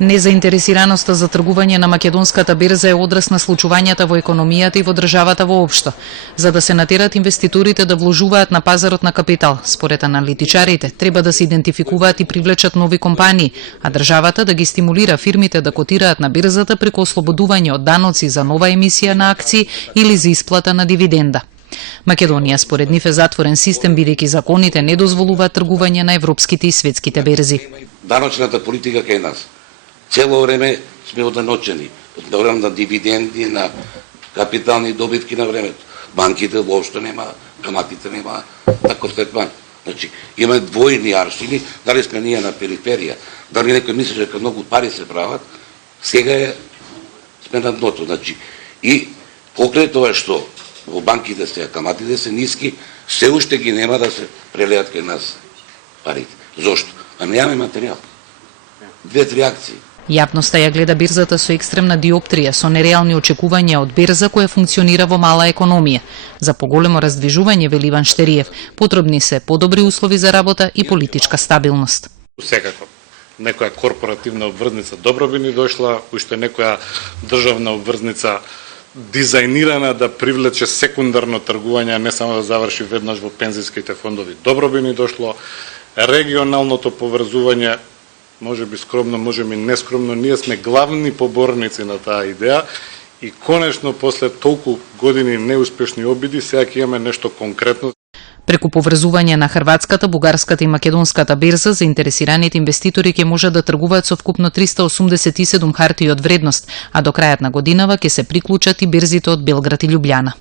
Незаинтересираноста за тргување на македонската берза е одраз на случувањата во економијата и во државата воопшто. За да се натерат инвеститорите да вложуваат на пазарот на капитал, според аналитичарите, треба да се идентификуваат и привлечат нови компании, а државата да ги стимулира фирмите да котираат на берзата преку ослободување од даноци за нова емисија на акции или за исплата на дивиденда. Македонија според нив е затворен систем бидејќи законите не дозволуваат тргување на европските и светските берзи. Даночната политика кај нас цело време сме оденочени, на дивиденди, на капитални добитки на времето. Банките воопшто нема, каматите нема, тако третман. Значи, имаме двојни аршини, дали сме ние на периферија, дали некој мисли дека многу пари се прават, сега сме на дното. Значи, и покрај тоа што во банките се, каматите се ниски, се уште ги нема да се прелеат кај нас парите. Зошто? А немаме материјал. 2-3 акции. Јавноста ја гледа берзата со екстремна диоптрија, со нереални очекувања од берза која функционира во мала економија. За поголемо раздвижување, вели Иван Штериев, потребни се подобри услови за работа и политичка стабилност. Секако, некоја корпоративна обврзница добро би ни дошла, уште некоја државна обврзница дизајнирана да привлече секундарно тргување, а не само да заврши веднаш во пензиските фондови. Добро би ни дошло. Регионалното поврзување, може би скромно, може би нескромно, ние сме главни поборници на таа идеја и конечно после толку години неуспешни обиди сега ќе имаме нешто конкретно. Преку поврзување на хрватската, бугарската и македонската берза, заинтересираните инвеститори ќе можат да тргуваат со вкупно 387 хартии од вредност, а до крајот на годинава ќе се приклучат и берзите од Белград и Љубљана.